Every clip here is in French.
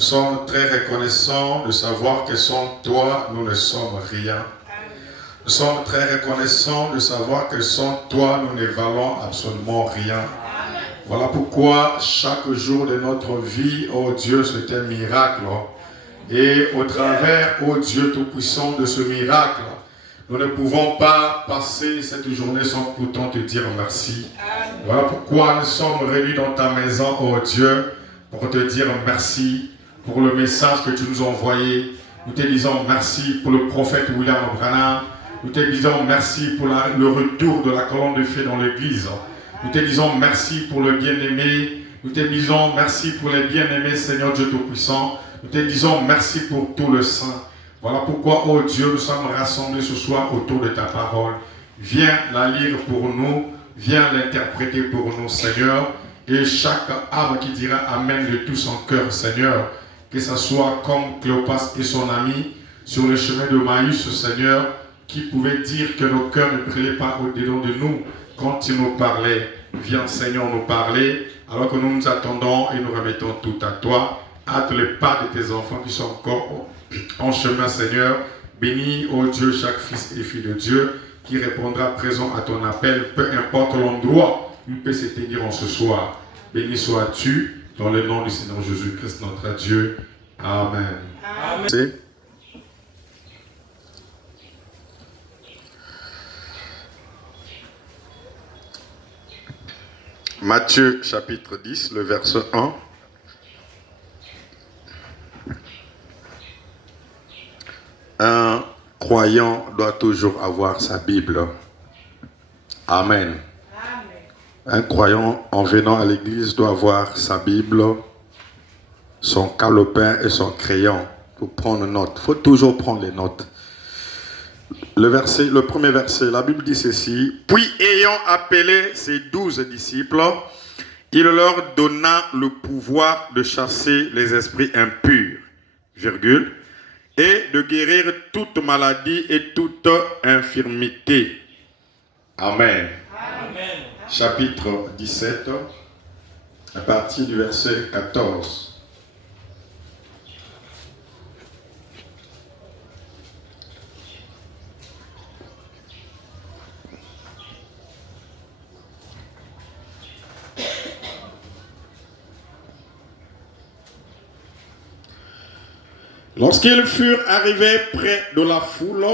Nous sommes très reconnaissants de savoir que sans toi, nous ne sommes rien. Nous sommes très reconnaissants de savoir que sans toi, nous ne valons absolument rien. Voilà pourquoi chaque jour de notre vie, oh Dieu, c'est un miracle. Et au travers, oh Dieu Tout-Puissant, de ce miracle, nous ne pouvons pas passer cette journée sans pourtant te dire merci. Voilà pourquoi nous sommes réunis dans ta maison, oh Dieu, pour te dire merci pour le message que tu nous as envoyé. Nous te disons merci pour le prophète William Branham. Nous te disons merci pour le retour de la colonne de feu dans l'église. Nous te disons merci pour le bien-aimé. Nous te disons merci pour les bien-aimés, Seigneur Dieu Tout-Puissant. Nous te disons merci pour tout le saint. Voilà pourquoi, oh Dieu, nous sommes rassemblés ce soir autour de ta parole. Viens la lire pour nous. Viens l'interpréter pour nous, Seigneur. Et chaque âme qui dira Amen de tout son cœur, Seigneur, que ce soit comme Cléopas et son ami sur le chemin de Maïs, Seigneur, qui pouvait dire que nos cœurs ne brillaient pas au-dedans de nous quand il nous parlait. Viens, Seigneur, nous parler, alors que nous nous attendons et nous remettons tout à toi. Hâte les pas de tes enfants qui sont encore en chemin, Seigneur. Bénis, ô Dieu, chaque fils et fille de Dieu qui répondra présent à ton appel, peu importe l'endroit où il peut se tenir en ce soir. Béni sois-tu, dans le nom du Seigneur Jésus-Christ, notre Dieu. Amen. Amen. Matthieu chapitre 10, le verset 1. Un croyant doit toujours avoir sa Bible. Amen. Un croyant en venant à l'église doit avoir sa Bible, son calepin et son crayon pour prendre note. Il faut toujours prendre les notes. Le premier verset, la Bible dit ceci. Puis ayant appelé ses 12 disciples, il leur donna le pouvoir de chasser les esprits impurs, virgule, et de guérir toute maladie et toute infirmité. Amen. Amen. Chapitre 17, à partir du verset 14. Lorsqu'ils furent arrivés près de la foule,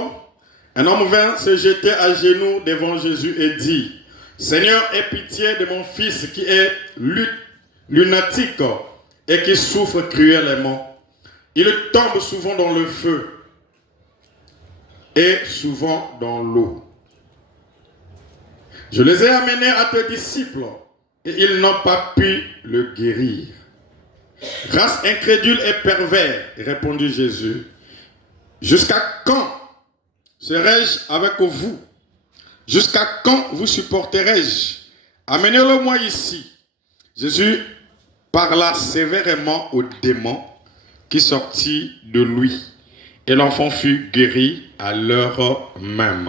un homme vint se jeter à genoux devant Jésus et dit, « Seigneur, aie pitié de mon fils qui est lunatique et qui souffre cruellement. Il tombe souvent dans le feu et souvent dans l'eau. Je les ai amenés à tes disciples et ils n'ont pas pu le guérir. » Race incrédule et pervers, répondit Jésus. Jusqu'à quand serai-je avec vous? Jusqu'à quand vous supporterai-je? Amenez-le-moi ici. Jésus parla sévèrement au démon qui sortit de lui, et l'enfant fut guéri à l'heure même.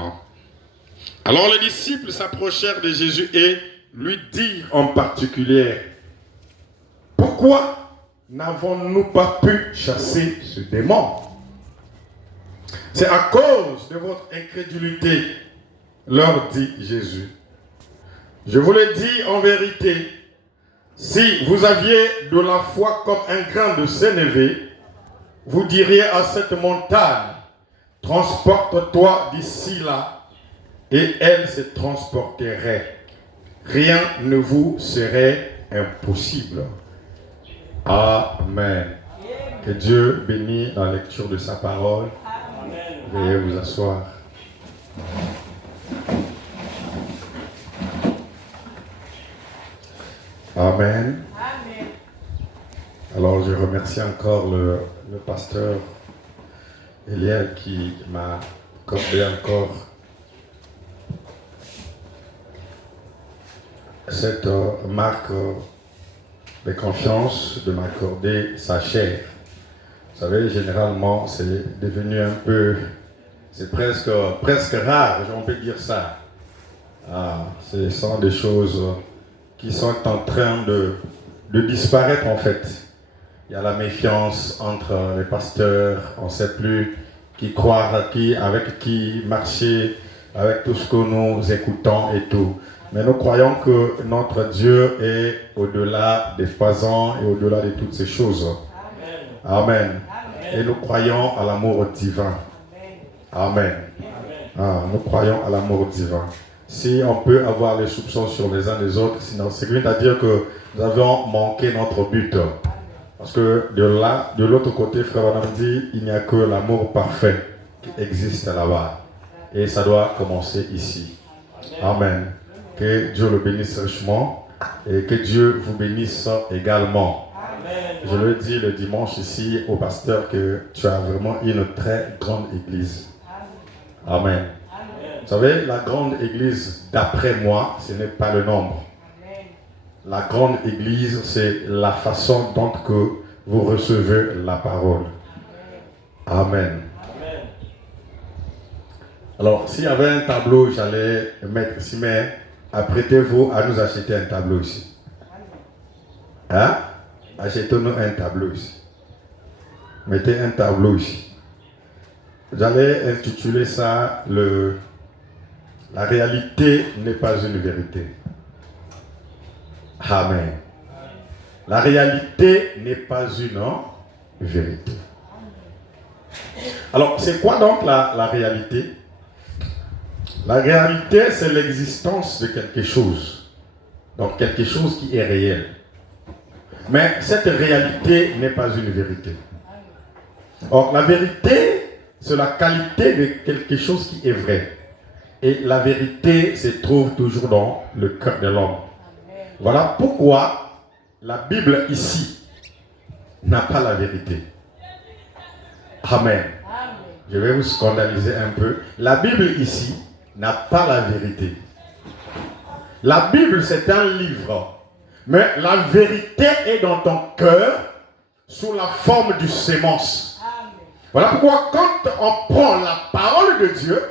Alors les disciples s'approchèrent de Jésus et lui dirent en particulier, « Pourquoi n'avons-nous pas pu chasser ce démon? C'est à cause de votre incrédulité, leur dit Jésus. Je vous le dis en vérité, si vous aviez de la foi comme un grain de sénévé, vous diriez à cette montagne, transporte-toi d'ici là, et elle se transporterait. Rien ne vous serait impossible. Amen. Que Dieu bénisse la lecture de sa parole. Veuillez vous asseoir. Amen. Alors je remercie encore le pasteur Eliel qui m'a accordé encore cette marque de confiance de m'accorder sa chair. Vous savez, généralement, c'est devenu un peu, c'est presque rare, on peut dire ça. Ce sont des choses qui sont en train de disparaître en fait. Il y a la méfiance entre les pasteurs. On ne sait plus qui croire à qui, avec qui marcher, avec tout ce que nous écoutons et tout. Mais nous croyons que notre Dieu est au-delà des foisons et au-delà de toutes ces choses. Amen. Amen. Et nous croyons à l'amour divin. Amen. Ah, nous croyons à l'amour divin. Si on peut avoir les soupçons sur les uns les autres, sinon c'est à dire que nous avons manqué notre but. Parce que de l'autre côté, frère Branham dit, il n'y a que l'amour parfait qui existe là-bas. Et ça doit commencer ici. Amen. Que Dieu le bénisse richement et que Dieu vous bénisse également. Je le dis le dimanche ici au pasteur que tu as vraiment une très grande église. Amen. Vous savez, la grande église, d'après moi, ce n'est pas le nombre. La grande église, c'est la façon dont que vous recevez la parole. Amen. Alors, s'il y avait un tableau, j'allais mettre ici, mais apprêtez-vous à nous acheter un tableau ici. Hein? Achetez-nous un tableau ici. Mettez un tableau ici. J'allais intituler ça La réalité n'est pas une vérité. Amen. La réalité n'est pas une vérité. Alors, c'est quoi donc la réalité? La réalité, c'est l'existence de quelque chose. Donc, quelque chose qui est réel. Mais cette réalité n'est pas une vérité. Or, la vérité, c'est la qualité de quelque chose qui est vrai. Et la vérité se trouve toujours dans le cœur de l'homme. Voilà pourquoi la Bible ici n'a pas la vérité. Amen. Je vais vous scandaliser un peu. La Bible ici n'a pas la vérité. La Bible, c'est un livre. Mais la vérité est dans ton cœur sous la forme du sémence. Voilà pourquoi quand on prend la parole de Dieu,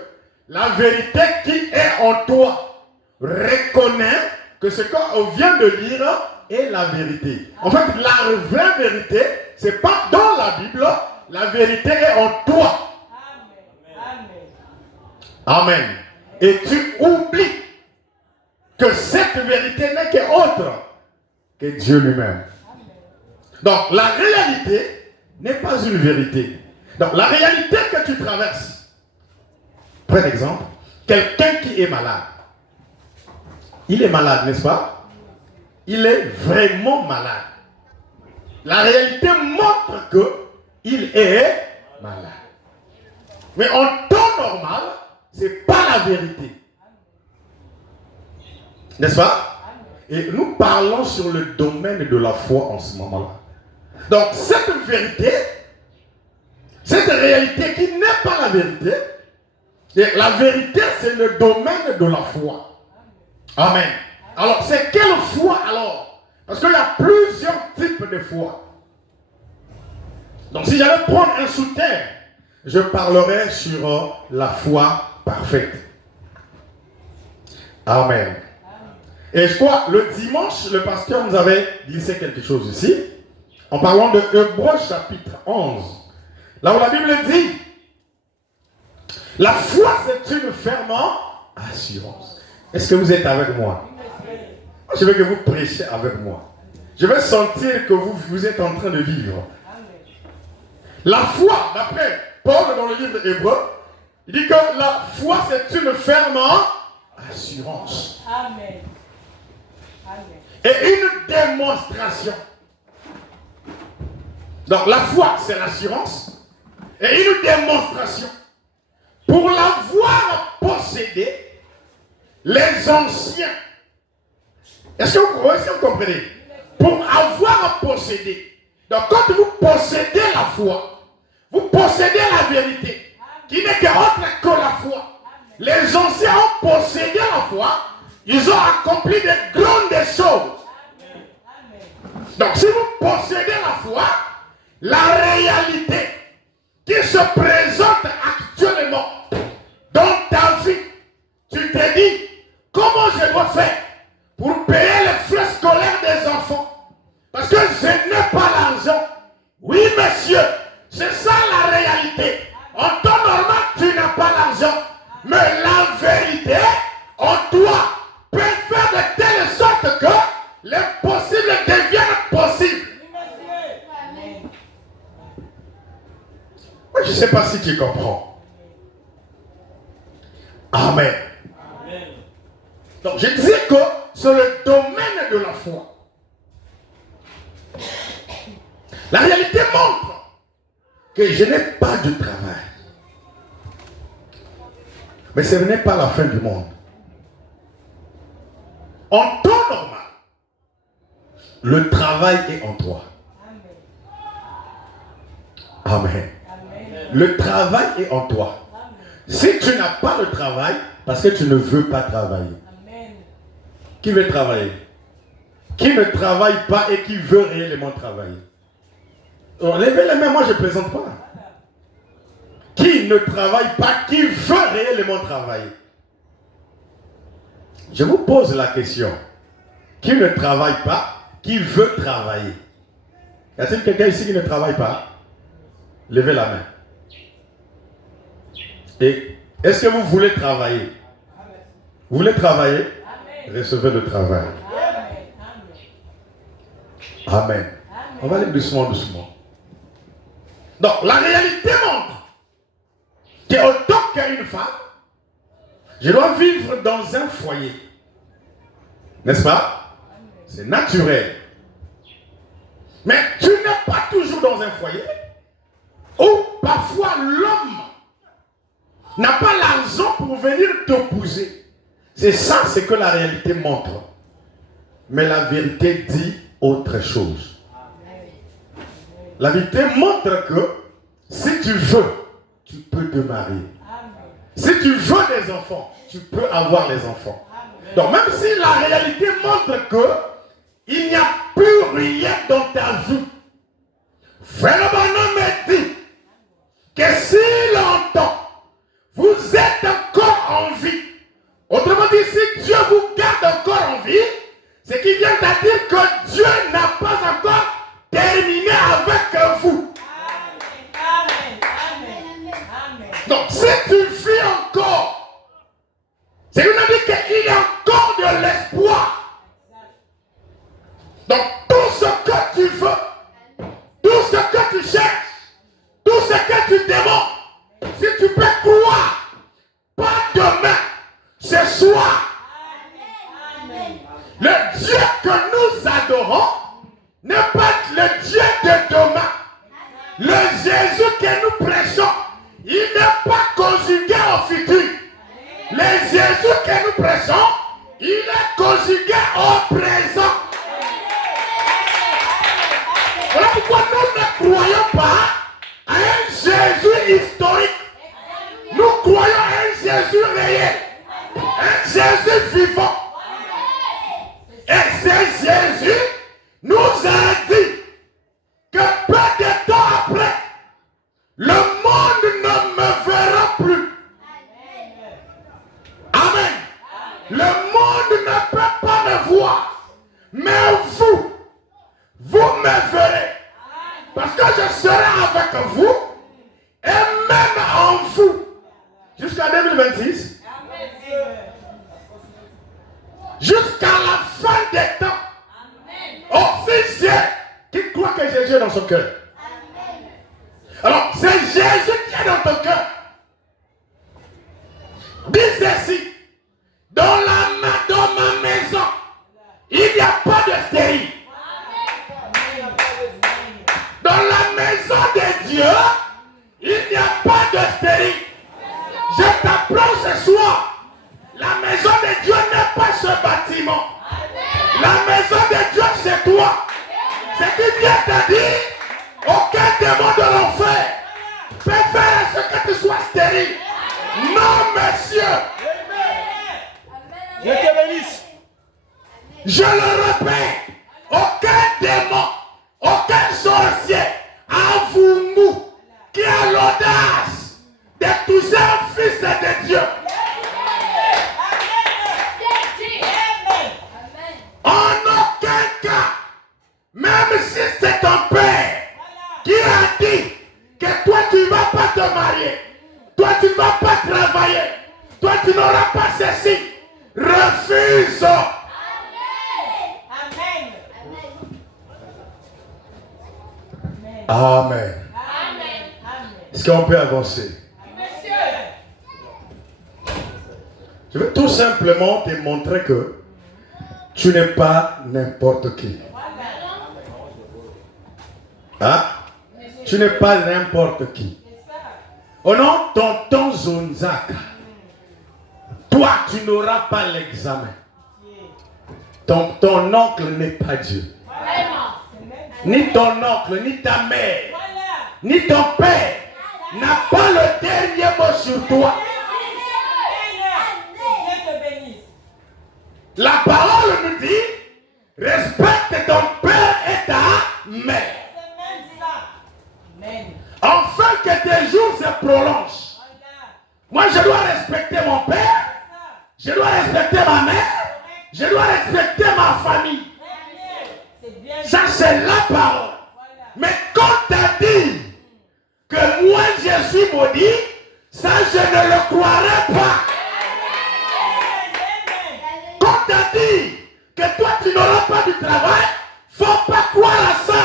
la vérité qui est en toi reconnaît que ce qu'on vient de lire est la vérité. En fait, la vraie vérité, ce n'est pas dans la Bible, la vérité est en toi. Amen. Et tu oublies que cette vérité n'est qu'autre que Dieu lui-même. Donc, la réalité n'est pas une vérité. Donc, la réalité que tu traverses, prenez l'exemple, quelqu'un qui est malade. Il est malade, n'est-ce pas? Il est vraiment malade. La réalité montre qu'il est malade. Mais en temps normal, ce n'est pas la vérité. N'est-ce pas? Et nous parlons sur le domaine de la foi en ce moment-là. Donc, cette vérité, cette réalité qui n'est pas la vérité, et la vérité, c'est le domaine de la foi. Amen. Alors, c'est quelle foi alors? Parce qu'il y a plusieurs types de foi. Donc, si j'allais prendre un sous-thème, je parlerai sur la foi parfaite. Amen. Et je crois, le dimanche, le pasteur nous avait glissé quelque chose ici, en parlant de Hébreux chapitre 11. Là où la Bible dit, la foi c'est une ferme assurance. Est-ce que vous êtes avec moi? Je veux que vous prêchiez avec moi. Je vais sentir que vous êtes en train de vivre. La foi, d'après Paul dans le livre d'Hébreux, il dit que la foi c'est une ferme assurance. Amen. Et une démonstration. Donc la foi c'est l'assurance et une démonstration. Pour l'avoir possédé, les anciens, est-ce que vous comprenez? Pour avoir possédé. Donc quand vous possédez la foi, vous possédez la vérité, qui n'est qu'autre que la foi. Les anciens ont possédé la foi, ils ont accompli de grandes choses. Donc si vous possédez la foi, la réalité qui se présente actuellement dans ta vie, tu te dis, comment je dois faire pour payer les frais scolaires des enfants? Parce que je n'ai pas l'argent. Dieu. C'est ça la réalité. En temps normal, tu n'as pas l'argent. Mais la vérité en toi peut faire de telle sorte que l'impossible devienne possible. Je ne sais pas si tu comprends. Amen. Donc je disais que c'est le domaine de la foi. La réalité montre que je n'ai pas de travail. Mais ce n'est pas la fin du monde. En temps normal, le travail est en toi. Amen. Le travail est en toi. Si tu n'as pas le travail, parce que tu ne veux pas travailler. Qui veut travailler? Qui ne travaille pas et qui veut réellement travailler? Alors, levez les mains, moi je ne plaisante pas. Qui ne travaille pas, qui veut réellement travailler? Je vous pose la question. Qui ne travaille pas, qui veut travailler? Y a-t-il quelqu'un ici qui ne travaille pas? Levez la main. Et est-ce que vous voulez travailler? Vous voulez travailler? Recevez le travail. Amen. On va aller doucement, doucement. Donc, la réalité montre qu'autant qu'une femme, je dois vivre dans un foyer. N'est-ce pas? C'est naturel. Mais tu n'es pas toujours dans un foyer où parfois l'homme n'a pas l'argent pour venir t'opposer. C'est ça ce que la réalité montre. Mais la vérité dit autre chose. La vérité montre que si tu veux, tu peux te marier. Si tu veux des enfants, tu peux avoir les enfants. Donc même si la réalité montre que il n'y a plus rien dans ta vie, Frère Branham me dit que si longtemps vous êtes encore en vie, autrement dit, si Dieu vous garde encore en vie, c'est qu'il vient à dire que Dieu n'a pas encore terminé avec vous. Donc si tu vis encore, c'est une dit qu'il y a encore de l'espoir. Donc tout ce que tu veux, tout ce que tu cherches, tout ce que tu demandes, si tu peux croire, pas demain, ce soir, le Dieu que nous adorons n'est pas le Dieu de demain. Le Jésus que nous prêchons, il n'est pas conjugué au futur. Le Jésus que nous prêchons, il est conjugué au présent. Voilà pourquoi nous ne croyons pas à un Jésus historique. Nous croyons à un Jésus réel, un Jésus vivant. Et ce Jésus nous a dit que peu de temps après, le monde ne me verra plus. Amen. Le monde ne peut pas me voir. Mais vous me verrez. Parce que je serai avec vous et même en vous. Jusqu'à 2026. Jusqu'à la fin des temps. Officiel qui croit que Jésus est dans son cœur. Alors, c'est Jésus qui est dans ton cœur. Dis ceci. Dans ma maison, il n'y a pas de stérile. Dans la maison de Dieu, il n'y a pas de stérile. Je t'apprends ce soir. La maison de Dieu n'est pas ce bâtiment. La maison de Dieu, c'est toi. C'est qui vient te dire, aucun démon de l'enfer peut faire ce que tu sois stérile. Non, monsieur. Je te bénisse. Je le répète, aucun démon, aucun sorcier, avoue-nous, qui a l'audace de toucher un fils de Dieu. En aucun cas, même si c'est ton père qui a dit que toi tu ne vas pas te marier, toi tu ne vas pas travailler, toi tu n'auras pas ceci, refuse. Amen. Est-ce qu'on peut avancer? Je veux tout simplement te montrer que tu n'es pas n'importe qui. Hein? Tu n'es pas n'importe qui. Oh non, tonton Zonzaka, toi tu n'auras pas l'examen. Ton oncle n'est pas Dieu. Ni ton oncle, ni ta mère, ni ton père n'a pas le dernier mot sur toi. La parole nous dit, respecte ton père et ta mère. Afin que tes jours se prolongent. Moi je dois respecter mon père, je dois respecter ma mère, je dois respecter ma famille. Ça c'est la parole. Mais quand tu as dit que moi je suis maudit, ça je ne le croirais pas. Quand tu as dit que toi tu n'auras pas du travail, faut pas croire à ça.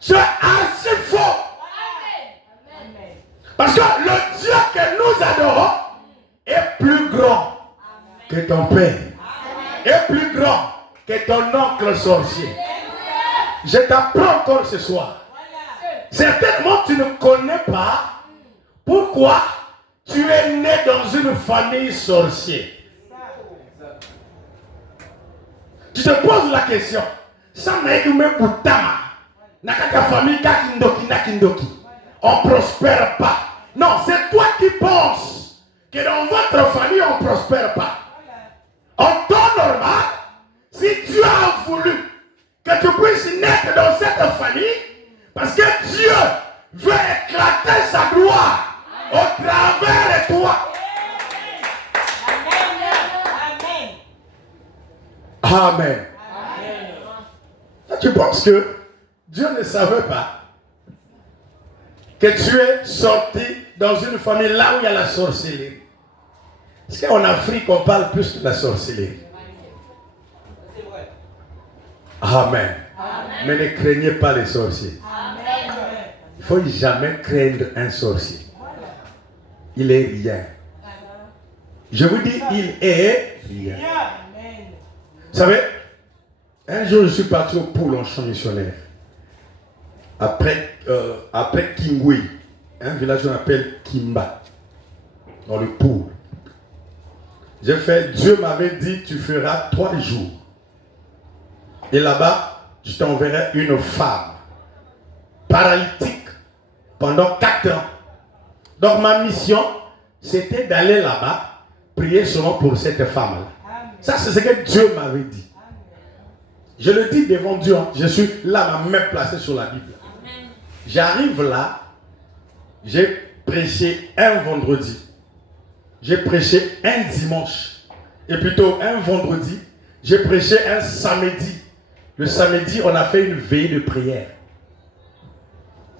C'est assez faux. Parce que le Dieu que nous adorons est plus grand que ton père, est plus grand que ton oncle sorcier. Je t'apprends encore ce soir. Certainement tu ne connais pas pourquoi tu es né dans une famille sorcière. Tu te poses la question. Nakaka famille Nakindoki. On ne prospère pas. Non, c'est toi qui penses que dans votre famille on ne prospère pas. En temps normal, si Dieu a voulu que tu puisses naître dans cette famille, parce que Dieu veut éclater sa gloire au travers de toi. Amen. Tu penses que Dieu ne savait pas que tu es sorti dans une famille là où il y a la sorcellerie? Parce qu'en Afrique, on parle plus de la sorcellerie. Amen. Mais ne craignez pas les sorciers. Il ne faut jamais craindre un sorcier. Il est rien. Je vous dis, il est rien. Vous savez, un jour je suis parti au Poul en champ missionnaire. Après Kingui, un village qu'on appelle Kimba, dans le Poul. J'ai fait, Dieu m'avait dit, tu feras 3 jours. Et là-bas, je t'enverrai une femme paralytique pendant 4 ans. Donc ma mission, c'était d'aller là-bas, prier seulement pour cette femme-là. Ça, c'est ce que Dieu m'avait dit. Je le dis devant Dieu, je suis là, ma main placée sur la Bible. J'arrive là, j'ai prêché un vendredi, j'ai prêché un dimanche, et plutôt un vendredi, j'ai prêché un samedi. Le samedi, on a fait une veillée de prière.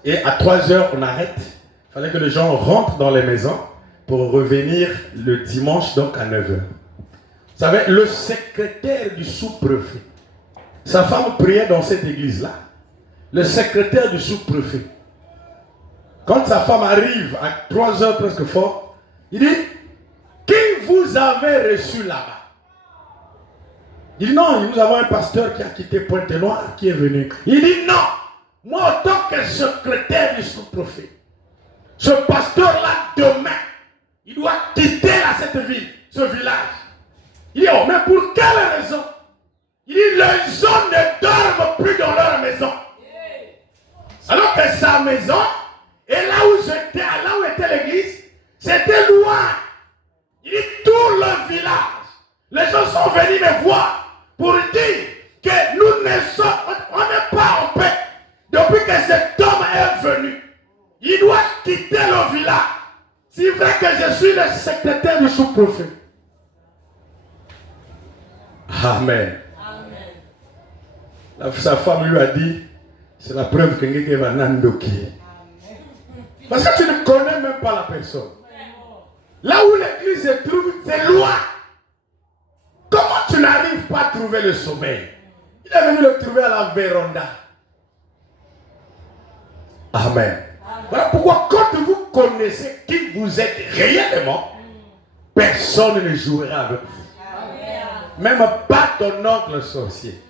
Et à 3h, on arrête. Il fallait que les gens rentrent dans les maisons pour revenir le dimanche, donc à 9h. Vous savez, le secrétaire du sous-préfet, sa femme priait dans cette église-là. Le secrétaire du sous-préfet, quand sa femme arrive à 3h presque fort, il dit, qui vous avez reçu là-bas? Il dit, non, nous avons un pasteur qui a quitté Pointe-Noire, qui est venu. Il dit, non, moi en tant que secrétaire du sous-préfet, ce pasteur-là, demain, il doit quitter cette ville, ce village. Il dit, oh, mais pour quelle raison? Il dit, les gens ne dorment plus dans leur maison. Alors que sa maison, et là où j'étais, là où était l'église, c'était loin. Il dit, tout le village, les gens sont venus me voir pour dire que nous ne sommes, on n'est pas en paix. Depuis que cet homme est venu, il doit quitter le village. C'est vrai que je suis le secrétaire du sous-préfet. Amen. Sa femme lui a dit, C'est la preuve que Ngeke va nandoki. Parce que tu ne connais même pas la personne. Là où l'église se trouve, c'est loin. Comment tu n'arrives pas à trouver le sommeil? Il est venu le trouver à la véranda. Amen. Voilà pourquoi quand vous connaissez qui vous êtes réellement, personne ne jouera avec vous. Même pas ton oncle sorcier.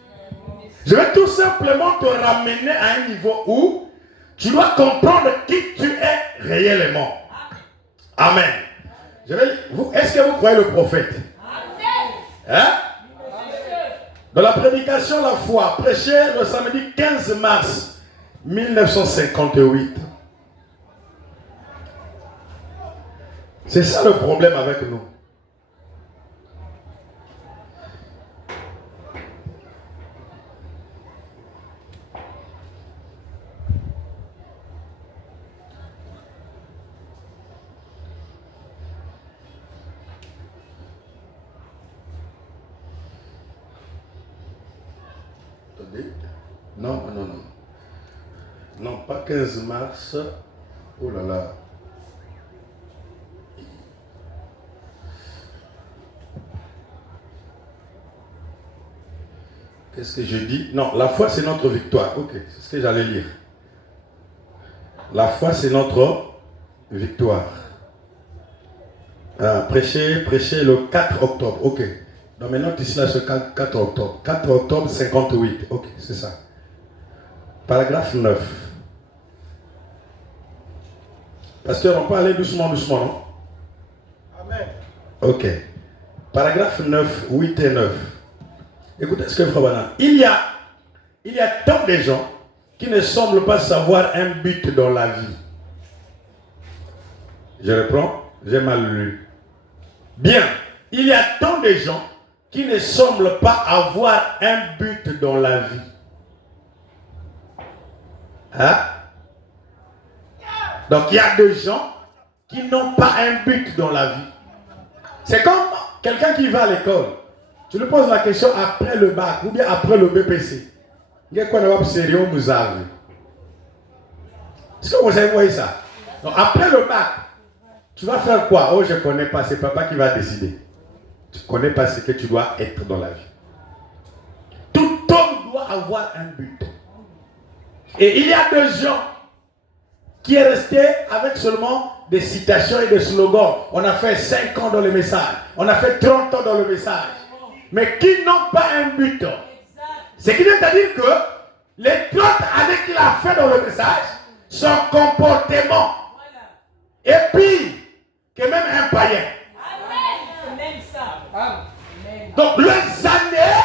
Je vais tout simplement te ramener à un niveau où tu dois comprendre qui tu es réellement. Amen. Est-ce que vous croyez le prophète? Hein? Dans la prédication La foi, prêchée le samedi 15 mars 1958. C'est ça le problème avec nous. Non. Non, pas 15 mars. Oh là là. Qu'est-ce que je dis? Non, la foi c'est notre victoire. Ok, c'est ce que j'allais lire. La foi c'est notre victoire. Prêcher le 4 octobre. Ok. Donc maintenant ici là c'est 4 octobre. 4 octobre 58. Ok, c'est ça. Paragraphe 9. Pasteur, on peut aller doucement, non? Amen. Ok. Paragraphe 9, 8 et 9. Écoutez ce que Frère Branham. Il y a tant de gens qui ne semblent pas savoir un but dans la vie. Je reprends, j'ai mal lu. Bien, il y a tant de gens qui ne semblent pas avoir un but dans la vie. Hein? Donc il y a des gens qui n'ont pas un but dans la vie. C'est comme quelqu'un qui va à l'école. Tu lui poses la question après le bac ou bien après le BPC. Est-ce que vous avez vu ça? Donc après le bac, tu vas faire quoi? Oh, je ne connais pas, c'est papa qui va décider. Tu ne connais pas ce que tu dois être dans la vie. Tout homme doit avoir un but. Et il y a des gens qui est resté avec seulement des citations et des slogans. On a fait 5 ans dans le message. On a fait 30 ans dans le message. Mais qui n'ont pas un but. Ce qui veut dire que les 30 années qu'il a fait dans le message, son comportement est pire que même un païen. Amen. Donc les années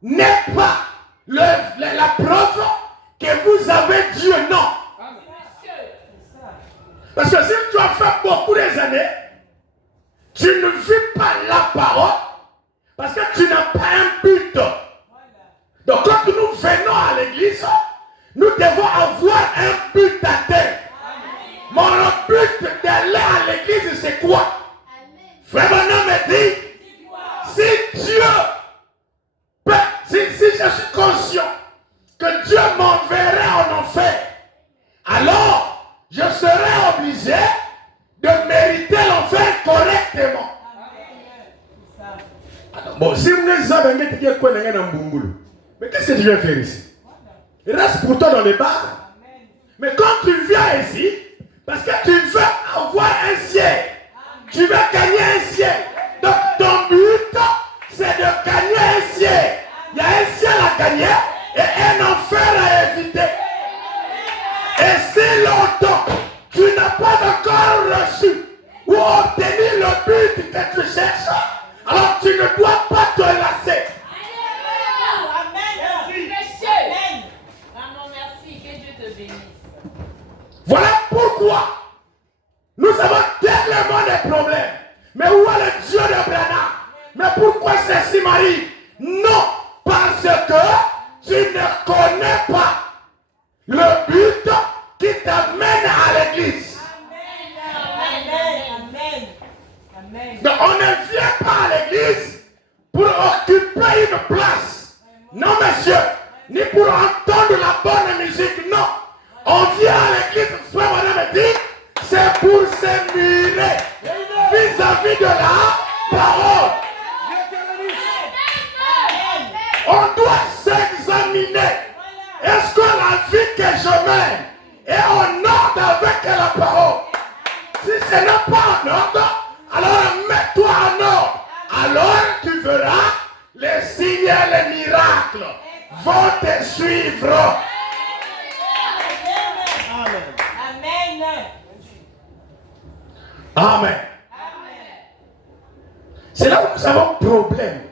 n'est pas la preuve que vous avez Dieu, non. Parce que si tu as fait beaucoup d'années, tu ne vis pas la parole parce que tu n'as pas un but. Donc quand nous venons à l'église, nous devons avoir un but à terre. Mon but d'aller à l'église, c'est quoi? Frère Branham me dit, si Dieu peut, si je suis conscient que Dieu m'enverrait en enfer, alors je serai obligé de mériter l'enfer correctement. Bon, si vous n'êtes pas mais qu'est-ce que tu viens faire ici? Reste pour toi dans les bars. Mais quand tu viens ici, parce que tu veux avoir un ciel, tu veux gagner un ciel. Donc ton but, c'est de gagner un ciel. Il y a un ciel à gagner et un enfer à éviter. Et si longtemps tu n'as pas encore reçu ou obtenu le but que tu cherches, alors tu ne dois pas te lasser. Voilà pourquoi nous avons tellement de problèmes. Mais où est le Dieu de Branham? Mais pourquoi ceci m'arrive? Non, parce que tu ne connais pas le but qui t'amène à l'église. Donc on ne vient pas à l'église pour occuper une place. Non, monsieur, ni pour entendre la bonne vie que je mène est en ordre avec la parole. Si ce n'est pas en ordre, alors mets-toi en ordre. Alors tu verras les signes et les miracles vont te suivre. Amen. C'est là où nous avons un problème.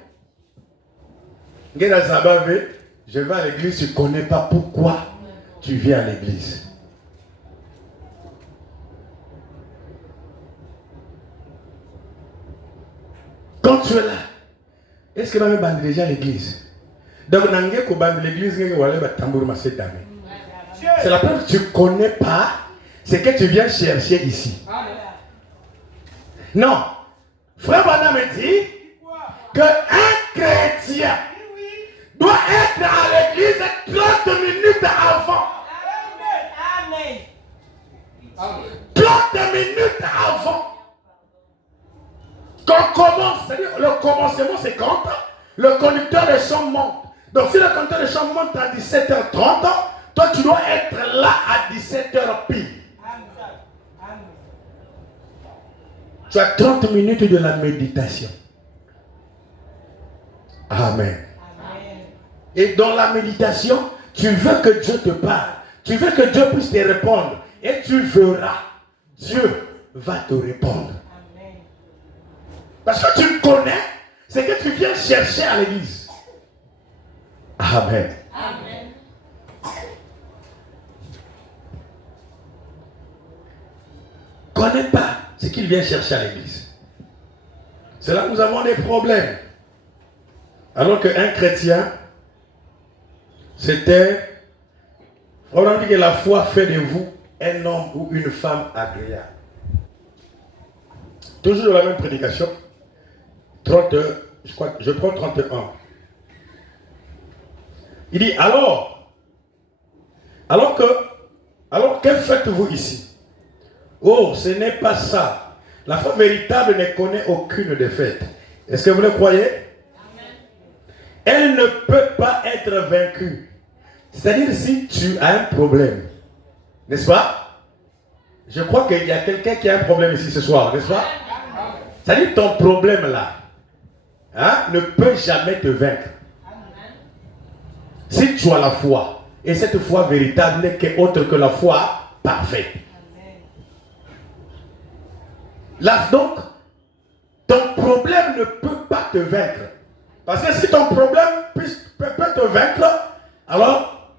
Je vais à l'église, tu ne connais pas pourquoi tu viens à l'église. Quand tu es là, est-ce que tu vas déjà à l'église? Donc, tu vas à l'église, c'est la preuve que tu ne connais pas ce que tu viens chercher ici. Non. Frère Bana me dit qu'un chrétien doit être à l'église 30 minutes avant. 30 minutes avant qu'on commence. C'est-à-dire le commencement c'est quand le conducteur de chant monte. Donc si le conducteur de chant monte à 17h30, toi tu dois être là à 17h pile. Tu as 30 minutes de la méditation. Amen. Et dans la méditation, tu veux que Dieu te parle. Tu veux que Dieu puisse te répondre. Et tu verras, Dieu va te répondre. Parce que tu connais ce que tu viens chercher à l'église. Amen. Amen. Connais pas ce qu'il vient chercher à l'église. C'est là que nous avons des problèmes. Alors qu'un chrétien, c'était, on a dit que la foi fait de vous un homme ou une femme agréable. Toujours dans la même prédication, 30, je prends 31. Il dit, alors que faites-vous ici? Oh, ce n'est pas ça. La foi véritable ne connaît aucune défaite. Est-ce que vous le croyez? Amen. Elle ne peut pas être vaincue. C'est-à-dire si tu as un problème, n'est-ce pas? Je crois qu'il y a quelqu'un qui a un problème ici ce soir, n'est-ce pas? C'est-à-dire ton problème là ne peut jamais te vaincre. Amen. Si tu as la foi, et cette foi véritable n'est qu'autre que la foi parfaite. Là, donc, ton problème ne peut pas te vaincre. Parce que si ton problème peut te vaincre, alors,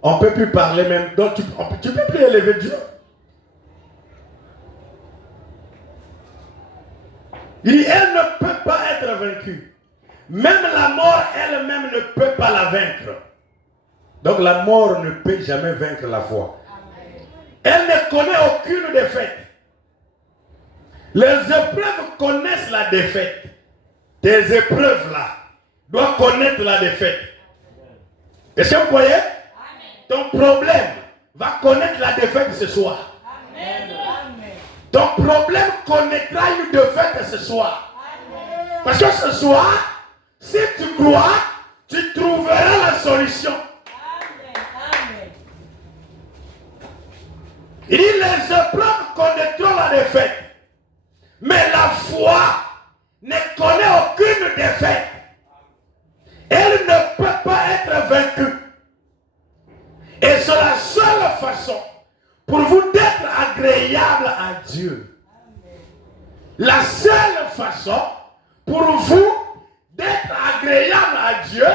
on ne peut plus parler même. Donc, tu ne peux plus élever Dieu. Il dit, elle ne peut pas être vaincue. Même la mort elle-même ne peut pas la vaincre. Donc, la mort ne peut jamais vaincre la foi. Elle ne connaît aucune défaite. Les épreuves connaissent la défaite. Tes épreuves là doivent connaître la défaite. Est-ce que vous voyez? Ton problème va connaître la défaite ce soir. Amen. Ton problème connaîtra une défaite ce soir. Amen. Parce que ce soir, si tu crois, tu trouveras la solution. Amen. Il dit les épreuves connaîtront la défaite. Mais la foi ne connaît aucune défaite. Elle ne peut pas être vaincue. Et c'est la seule façon pour vous d'être agréable à Dieu. La seule façon pour vous d'être agréable à Dieu,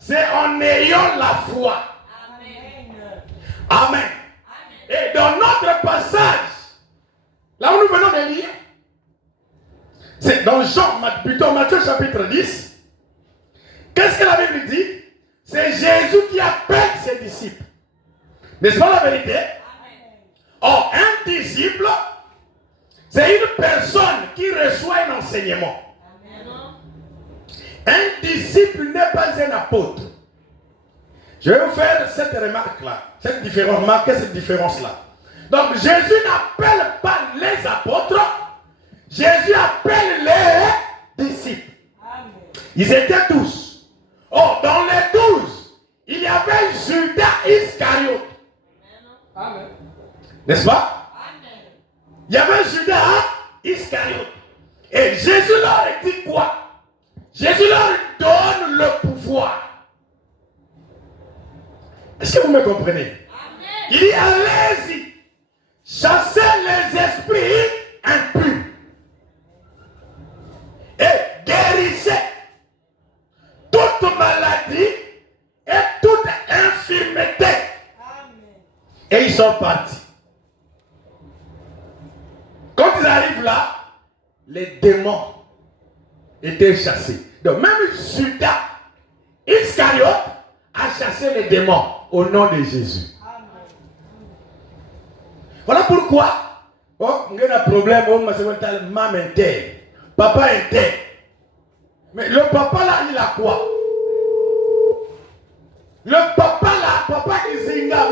c'est en ayant la foi. Amen. Amen. Et dans notre passage, là où nous venons de lire, c'est dans Matthieu chapitre 10. Qu'est-ce que la Bible dit? C'est Jésus qui appelle ses disciples. N'est-ce pas la vérité? Or, un disciple, c'est une personne qui reçoit un enseignement. Un disciple n'est pas un apôtre. Je vais vous faire cette remarque-là, cette différence-là. Donc, Jésus n'appelle pas les apôtres. Jésus appelle les disciples. Amen. Ils étaient 12. Oh, dans les 12, il y avait Judas Iscariote. N'est-ce pas? Il y avait Judas Iscariote. Et Jésus leur dit quoi? Jésus leur donne le pouvoir. Est-ce que vous me comprenez? Amen. Il dit allez-y, chassez les esprits impurs et guérissez toute maladie et toute infirmité. Amen. Et ils sont partis. Quand ils arrivent là, les démons étaient chassés. Donc même Judas Iscariote a chassé les démons au nom de Jésus. Amen. Voilà pourquoi il y a un problème, maman était, papa était. Mais le papa là, il a quoi? Le papa là, papa Izinga,